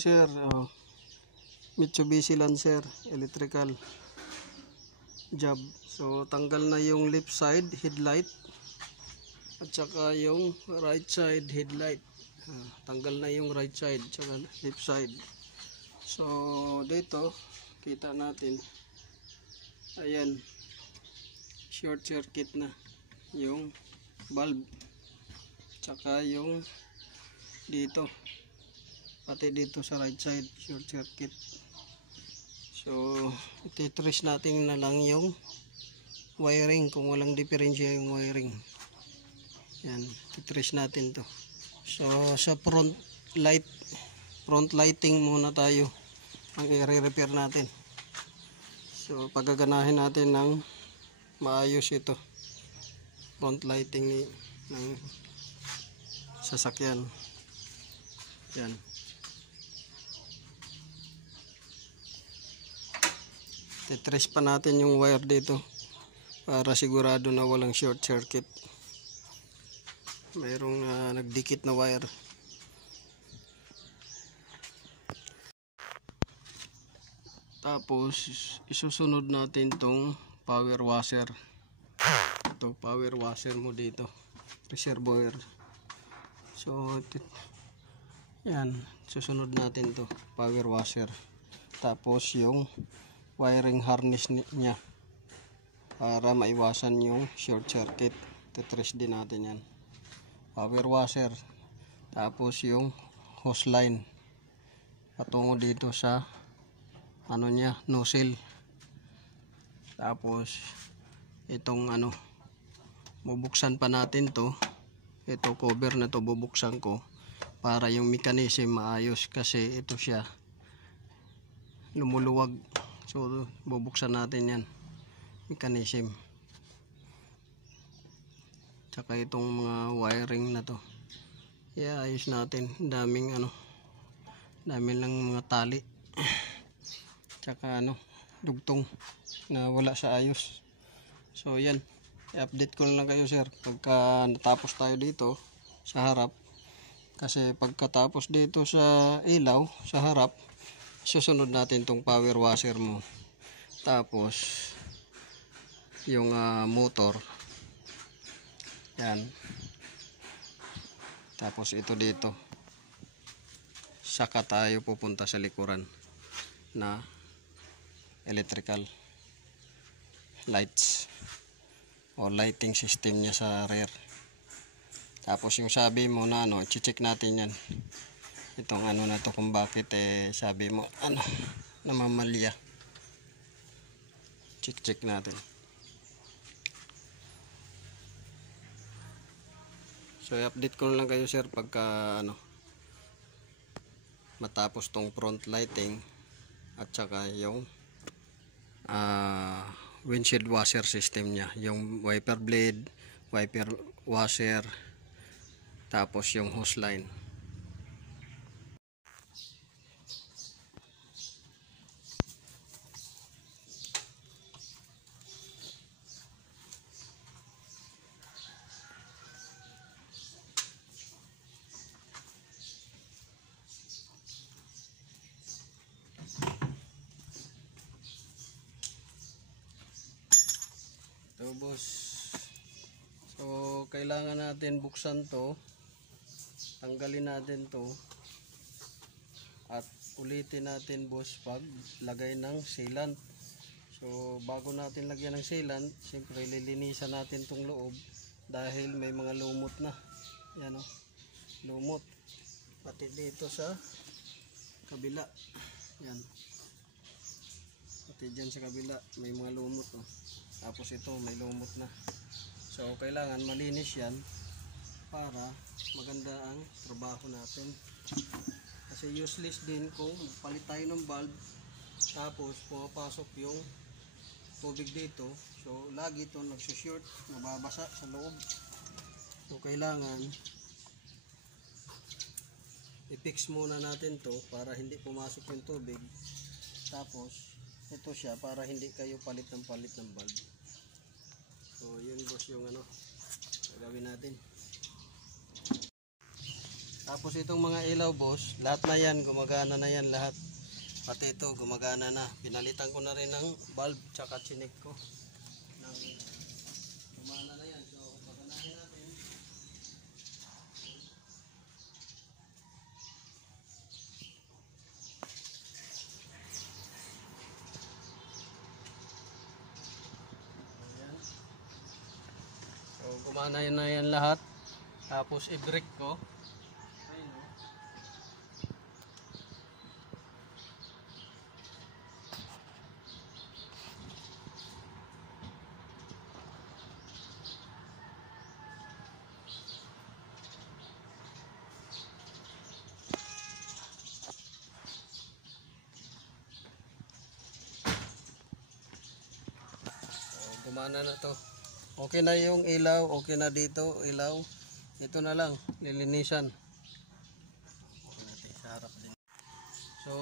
sir. Mitsubishi Lancer electrical job. So tanggal na yung left side headlight at saka yung right side headlight. Tanggal na yung right side at saka left side. So dito kita natin, ayan, short circuit na yung bulb tsaka yung dito, pati dito sa right side short circuit. So ititrace natin na lang yung wiring kung walang diferensya yung wiring. Yan, ititrace natin to. So sa front lighting muna tayo ang i-repair natin. So pagaganahin natin ng maayos ito, front lighting ng sasakyan. Yan. Titrace pa natin yung wire dito para sigurado na walang short circuit. Mayroong nagdikit na wire. Tapos isusunod natin tong power washer. Ito power washer mo dito, reservoir. So yan, susunod natin to power washer. Tapos yung wiring harness niya para maiwasan yung short circuit. Titrace din natin yan, power washer. Tapos yung hose line patungo dito sa ano niya, nozzle. Tapos itong bubuksan pa natin to, ito cover na to, bubuksan ko para yung mechanism maayos kasi ito siya lumuluwag. So bubuksan natin yan, mechanism. Tsaka itong mga wiring na to, ayos natin. Daming daming lang mga tali tsaka dugtong na wala sa ayos. So yan, i-update ko lang kayo sir pagka natapos tayo dito sa harap, kasi pagkatapos dito sa ilaw sa harap, susunod natin tong power washer mo, tapos yung motor yan, tapos ito dito, saka tayo pupunta sa likuran na electrical lights o lighting system niya sa rear. Tapos yung sabi mo na i-check natin yan, itong na to, kung bakit sabi mo namamalya. Check natin. So i-update ko lang kayo sir pagka matapos tong front lighting at saka yung windshield washer system niya, yung wiper blade, wiper washer, tapos yung hose line. Ito boss, so kailangan natin buksan to, tanggalin natin to, at ulitin natin boss pag lagay ng sealant. So bago natin lagyan ng sealant, siyempre lilinisan natin tong loob dahil may mga lumot na. Yan lumot, pati dito sa kabila, yan, pati dyan sa kabila may mga lumot tapos ito may lumot na. So kailangan malinis yan para maganda ang trabaho natin, kasi useless din kung palit tayo ng bulb tapos pumapasok yung tubig dito. So lagi ito nagsushort, nababasa sa loob. So kailangan i-fix muna natin to para hindi pumasok yung tubig. Tapos ito siya para hindi kayo palit ng bulb. So yun boss yung gagawin natin. Tapos itong mga ilaw boss, lahat na yan, gumagana na yan lahat. Pati ito, gumagana na. Pinalitan ko na rin ng bulb tsaka chinik ko. Gumana na yan. So, paganahin natin. Ayan. So, gumana na yan lahat. Tapos, i-break ko. Ayun, no? Gumana na to. Okay na yung ilaw, okay na dito, ilaw. Ito na lang, lilinisan. Okay natin sa harap din. So,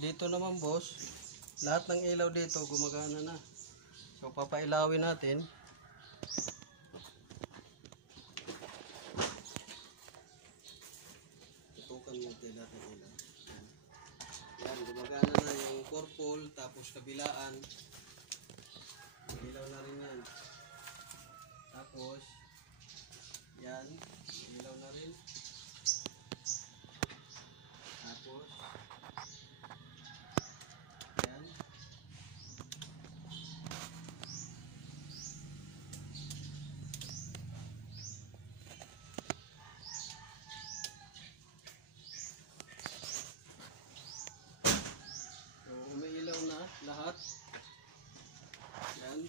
dito naman boss, lahat ng ilaw dito gumagana na. So, papailawin natin. Tutukan natin lahat ng ilaw. Yan, gumagana na yung purple, tapos kabilaan. Ilaw na rin yan. Tapos, yan, ilaw na rin. Tapos, yan. So, umiilaw na lahat. Yan.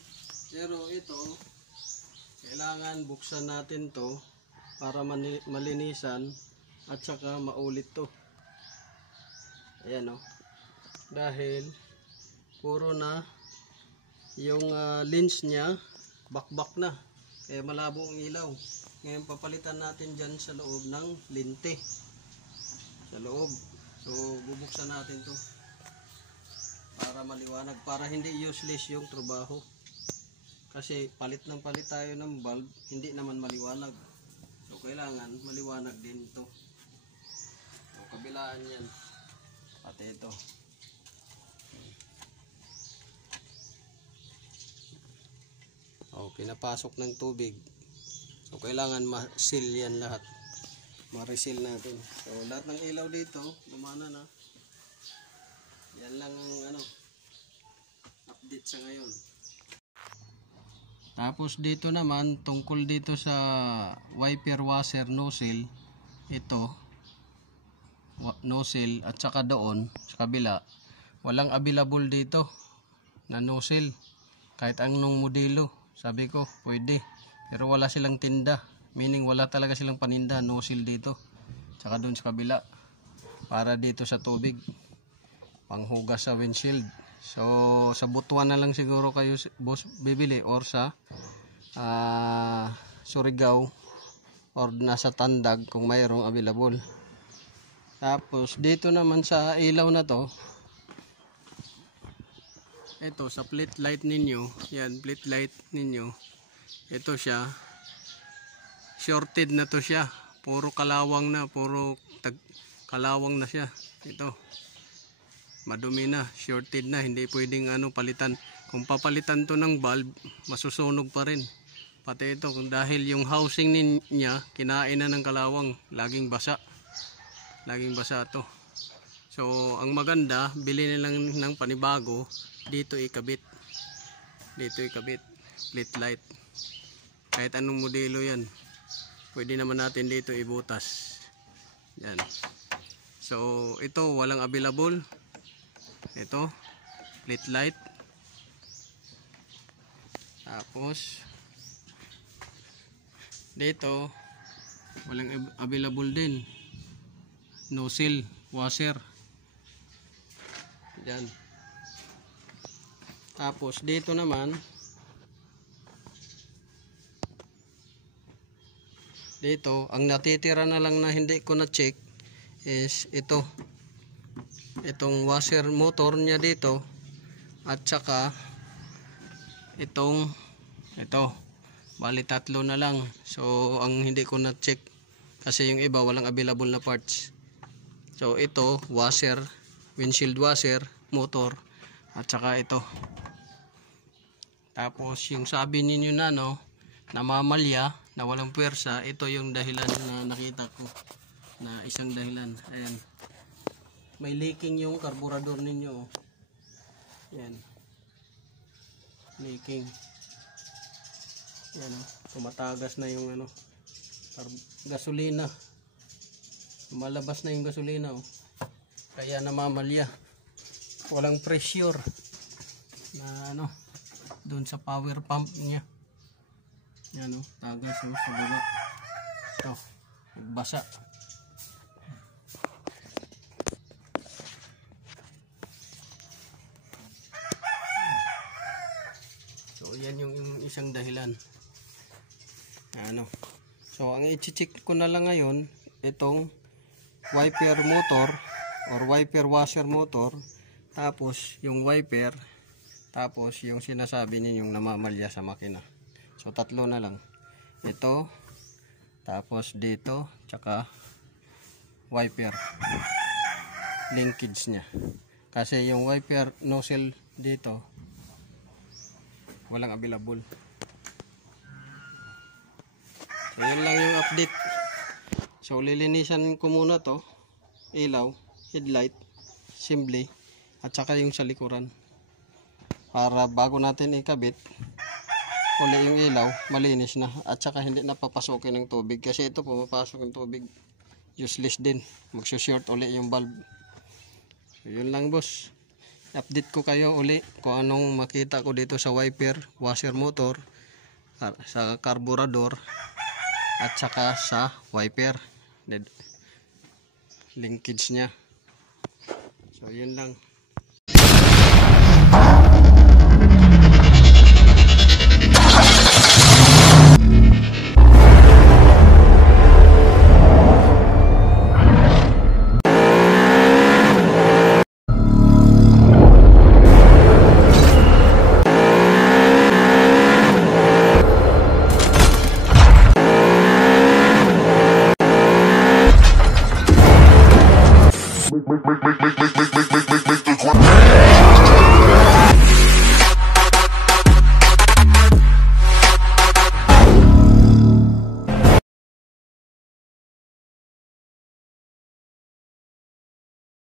Pero ito, kailangan buksan natin to para malinisan at saka maulit to. Ayan o. Dahil puro na yung lens nya bakbak na. Kaya malabo ang ilaw. Ngayon papalitan natin dyan sa loob ng lente. Sa loob. So bubuksan natin to para maliwanag, para hindi useless yung trabaho. Kasi palit ng palit tayo ng bulb, hindi naman maliwanag. So kailangan maliwanag din ito. So kabilaan yan. Pati ito. O, pinapasok ng tubig. So kailangan ma-seal yan lahat. Ma-reseal natin. So lahat ng ilaw dito, gumana na. Yan lang ang update sa ngayon. Tapos dito naman, tungkol dito sa wiper washer nozzle, ito, nozzle at saka doon, sa kabila, walang available dito na nozzle. Kahit anong modelo, sabi ko, pwede. Pero wala silang tinda, meaning wala talaga silang paninda, nozzle dito. Saka doon sa kabila, para dito sa tubig, panghugas sa windshield. So sa Butuan na lang siguro kayo boss bibili, or sa Surigao or nasa Tandag kung mayroong available. Tapos dito naman sa ilaw na to, ito sa plate light ninyo, yan plate light ninyo, ito siya shorted na to siya, puro kalawang na, kalawang na siya. Ito madumi na, shorted na, hindi pwedeng palitan. Kung papalitan to ng bulb, masusunog pa rin. Pati ito, dahil yung housing niya, kinain na ng kalawang, laging basa. Laging basa to. So, ang maganda, bili nilang ng panibago, dito ikabit. Dito ikabit, plate light. Kahit anong modelo yan. Pwede naman natin dito ibutas. Yan. So, ito, walang available. Ito, plate light. Tapos dito walang available din, nozzle washer. Yan. Tapos dito naman, dito ang natitira na lang na hindi ko na check is ito, itong washer motor niya dito, at saka ito, bali tatlo na lang. So ang hindi ko na check Kasi yung iba walang available na parts. So ito, washer, windshield washer, motor, at saka ito. Tapos yung sabi ninyo na namamalya, na walang puwersa, ito yung dahilan na nakita ko. Na isang dahilan. Ayan. May leaking yung carburetor ninyo. Ayan. Leaking. Ayan, tumatagas na yung gasolina. Malabas na yung gasolina. Kaya namamalya. Walang pressure na doon sa power pump niya. Yan tagas sa baba. Ito, basa. So yan yung isang dahilan. So ang i-check ko na lang ngayon, itong wiper motor or wiper washer motor, tapos yung wiper, tapos yung sinasabi ninyong namamalya sa makina. So tatlo na lang. Ito, tapos dito, tsaka wiper linkage nya. Kasi yung wiper nozzle dito walang available. So yan lang yung update. So lilinisan ko muna to, ilaw, headlight, assembly, at saka yung sa likuran, para bago natin ikabit uli yung ilaw, malinis na, at saka hindi na papasokin ng tubig. Kasi ito pumapasok ng tubig, useless din, magsushort uli yung bulb. So yun lang boss, update ko kayo uli kung anong makita ko dito sa wiper washer motor, sa carburetor, at saka sa wiper linkage nya. So yun lang.